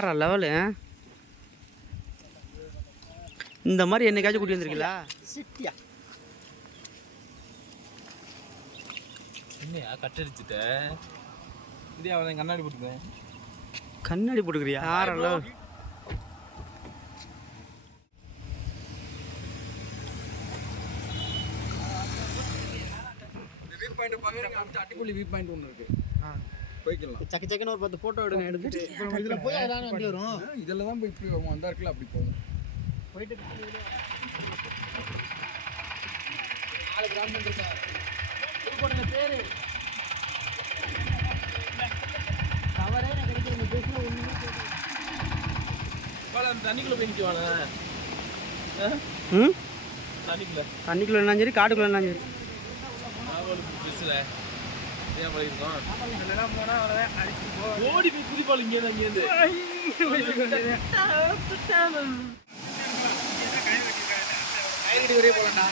வேற லெவலு. இந்த மாதிரி என்னைக்காச்சும் கூட்டி வந்திருக்கீங்களா? சிட்டியா என்னையா கட்டடிச்சுட்ட? இதே அவன் கண்ணாடி போட்டுக்கிறேன். கண்ணாடி போட்டுக்கிறியா? வேற லெவல். அட்டிக்குள்ளி வியூ பாயிண்ட் ஒன்று இருக்கு. போய்க்கலாம். சக்க சக்கன்னு ஒரு 10 போட்டோ எடுத்துட்டு இதுல போய் அதான வண்டி வரும். இதில் தான் போய் இப்படி வருவோம். அந்த இடத்துல அப்படி போகும். போயிட்டு 4 கிராம் இருக்கா போடுற பேரு கவரே நான் கிடைக்கிற இந்த பேசுல ஒண்ணுமே போல தண்ணிக்குள்ள போய் நிக்குவானே. தண்ணிக்குள்ள இருந்தாலும் சரி காட்டுக்குள்ள இருந்தாலும் சரி. பேசல ஏன் போயிருக்கோம். இதெல்லாம் போனா ஓடி போய் குதிப்பாள் இங்கே தான் இங்கேருந்து. கயிறு வரையே போகலாம்டா.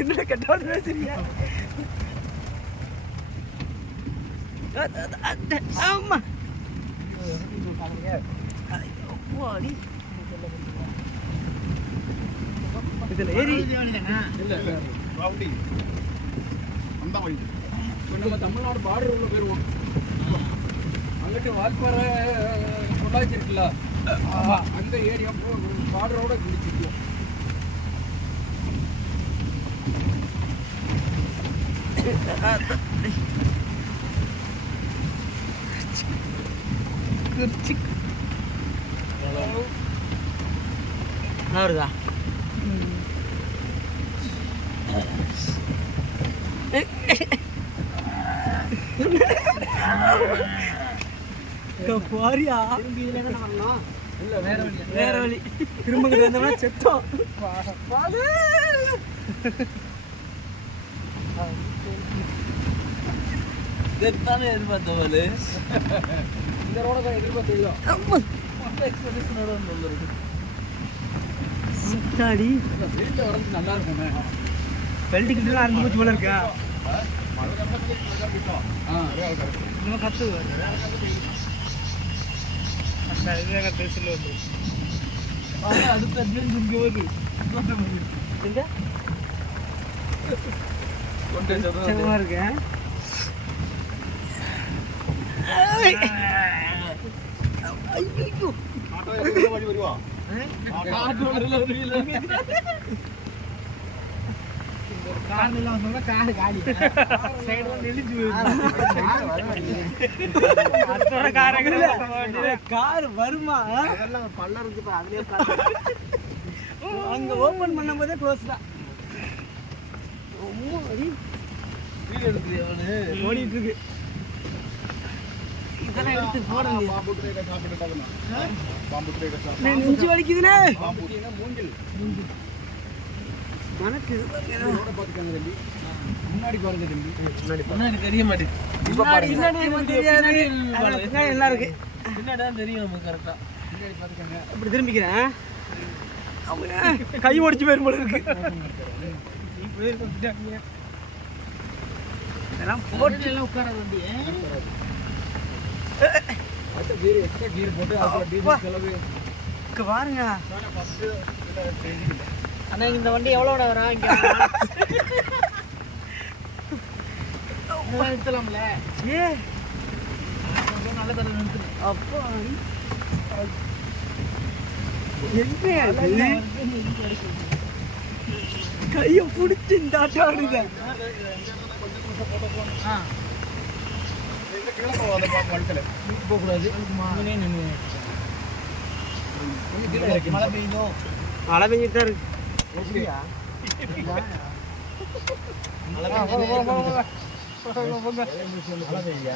என்ன கட்டாவது பேசுறீங்க? ஆமா இதுல ஏறி நம்ம தமிழ்நாடு பார்டர் உள்ள போயிருவோம். அங்கிட்டு வால்பாறை பொள்ளாச்சி இருக்குல்ல, அந்த ஏரியா பார்டரோட குடிச்சிருக்கோம். வருதா? பாரியா இல்ல வேற வழி திரும்ப வந்தோம்னா செத்தோம். இதைத்தானே எதிர்பார்த்தவளு. இந்த ரோட தான் எதிர்பார்த்தோம். சித்தாடி வீட்டில் வரது நல்லா இருக்குமே. பெல்ட்டுக்கிட்டலாம் அறுந்து போச்சு போல இருக்கா? நம்ம கத்து அடுத்த இங்கே வருது. இருக்கு கார் வருமா? அங்க ஓபன் பண்ணும் போதே க்ளோஸ் தான். ஓடிட்டு இருக்கு. இதெல்லாம் எடுத்து போடுங்க. நெஞ்சு வலிக்குதுனே. முன்னாடி பாருங்க தம்பி. முன்னாடி தெரிய மாட்டேங்குது. நல்லா இருக்கு. பின்னாடி தான் தெரியும் நமக்கு கரெக்டா. பின்னாடி பாத்துக்கங்க. அப்படி திரும்பிக்கிறேன். கை ஒடிச்சு போயிரும் போல இருக்கு. இதெல்லாம் போட்டு எல்லாம் உட்கார வண்டி. பாருங்க அண்ணா இந்த வண்டி எவ்வளோட வரும் இங்கே நிறுத்தலாம்ல ஏ நல்ல தர நிறுத்து அப்பா என்ன கையை பிடிச்சி இந்த ஆட்டம் ஆடுங்க போகக்கூடாது மழை பெய்யுதோ மழை பெஞ்சிட்டு தான் இருக்கு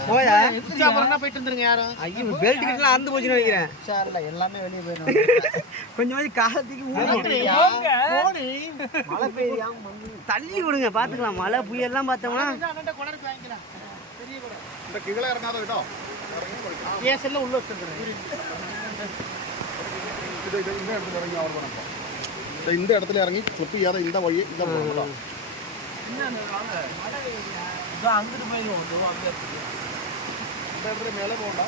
போயா போயிட்டு வந்துருங்க யாரும் ஐயோ பெல்ட் கிட்டலாம் அந்து போச்சுன்னு வைக்கிறேன் சார் இல்லை எல்லாமே வெளியே போயிடும் கொஞ்சமாவது காலத்துக்கு மழை பெய்யா தள்ளி விடுங்க பாத்துக்கலாம் மழை புயல்லாம் பார்த்தோம்னா ஏன் செல்ல உள்ள வச்சிருக்கிறேன் இந்த இடத்துல இறங்கி சொப்பியாத இந்த வழி இந்த போகலாம் அங்கிட்டு போயிடுவோம் இந்த இடத்துல மேலே போகண்டா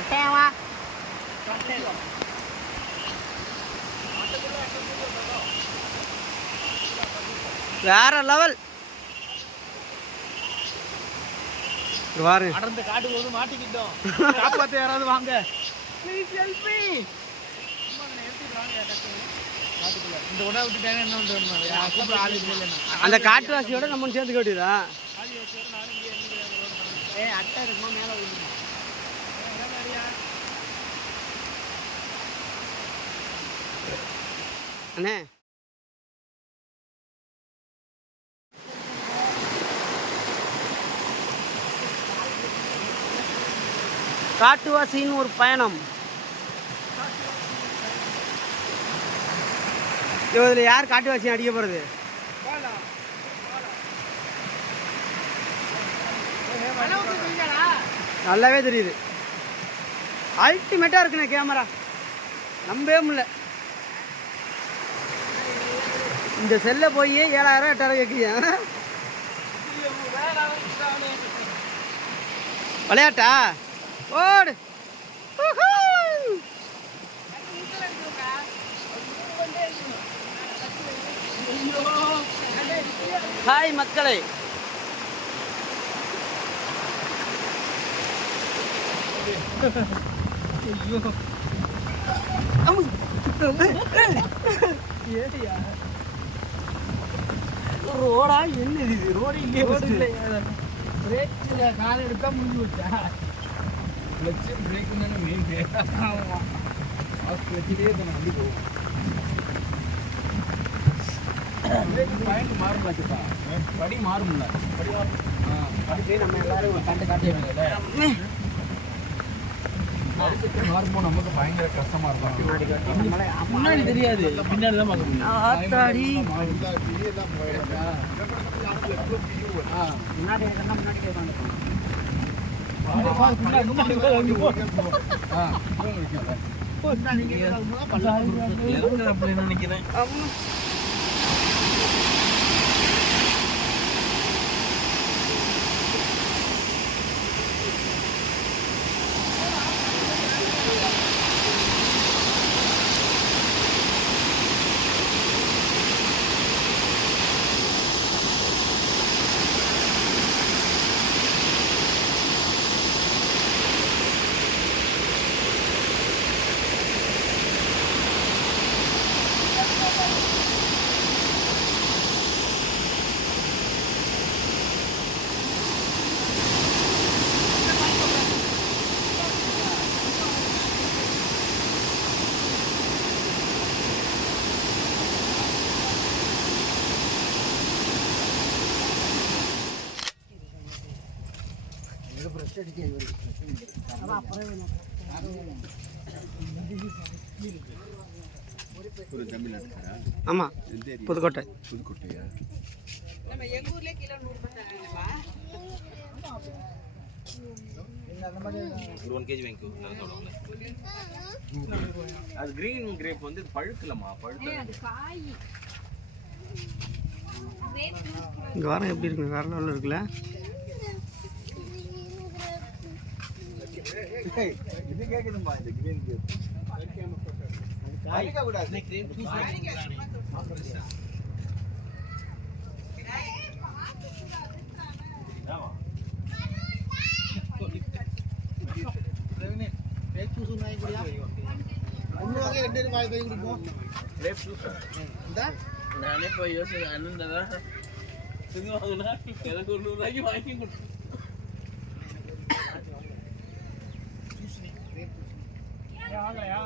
அட்டையாவா வேற லெவல் பாருங்க அடர்ந்த காட்டுக்கு வந்து மாட்டிக்கிட்டோம் காப்பாத்த யாராவது வாங்க ப்ளீஸ் ஹெல்ப் மீ இந்த உடை விட்டுட்டானே என்ன வந்து ஆள் இல்லை அந்த காட்டுவாசியோட நம்ம சேர்ந்து கேட்டுதா அட்டை இருக்குமா மேலே விழுந்துமா அண்ணே காட்டுவாசியின் ஒரு பயணம் இதில் யார் காட்டுவாசியை அடிக்க போகிறது நல்லாவே தெரியுது அல்டிமேட்டாக இருக்குண்ணே கேமரா நம்பவே முடியல இந்த செல்லை போய் 7,000 8,000 கேட்குறியா விளையாட்டா ஓடு ஹாய் மக்களை ரோடா என்ன இது ரோடு இல்லையே பிரேக்ல கால் எடுத்தா முடிஞ்சு வச்சா கிளட்ச் பிரேக் தானே மெயின் கிளச்சிலே தான் வண்டி போகும் பாயிண்ட் மாறும்லப்பா படி மாறும்ல அதுக்கு நம்ம எல்லாரும் ஒரு கண்டு காட்டிய வேண்டியது மாறும்போது நமக்கு பயங்கர கஷ்டமா இருக்கும் முன்னாடி தெரியாது பின்னாடி தான் பார்க்க முடியும் ஆத்தாடி முன்னாடி இருக்கா முன்னாடி கேட்பாங்க நினைக்கிறேன் ஆமா புதுக்கோட்டை புதுக்கோட்டையா ஒரு 1 kg வாங்கிக்கோ நல்லா சாப்பிடுவாங்க அது கிரீன் கிரேப் வந்து பழுக்கலமா பழுக்க இங்கே வாரம் எப்படி இருக்குங்க வேற லெவலில் இருக்குல்ல இது கேக்குதுமா இந்த கிரீன் கேக் காய்க்க கூடாது நானே போய் யோசிச்சு அண்ணன் தான் இது வாங்கினா எனக்கு 100 ரூபாய்க்கு வாங்கி கொடுத்து ஆகலையா